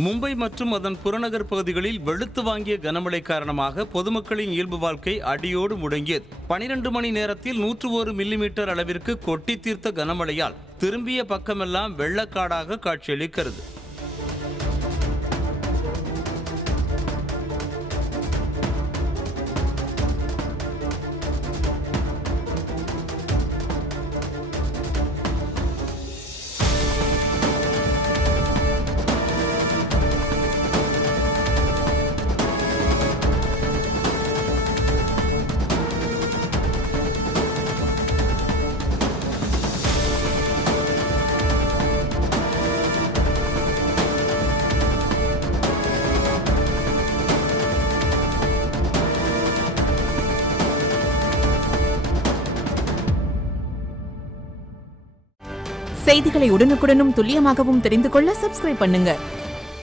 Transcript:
மும்பை மற்றும் அதன் புறநகர் பகுதிகளில் வெளுத்து வாங்கிய கனமழை காரணமாக பொதுமக்களின் இயல்பு வாழ்க்கை அடியோடு முடங்கியது. 12 மணி நேரத்தில் 101 மில்லிமீட்டர் அளவிற்கு கொட்டி தீர்த்த கனமழையால் திரும்பிய பக்கமெல்லாம் வெள்ளக்காடாக காட்சியளிக்கிறது. செய்திகளை உடனுக்குடனும் துல்லியமாகவும் தெரிந்து கொள்ள சப்ஸ்கிரைப் பண்ணுங்க.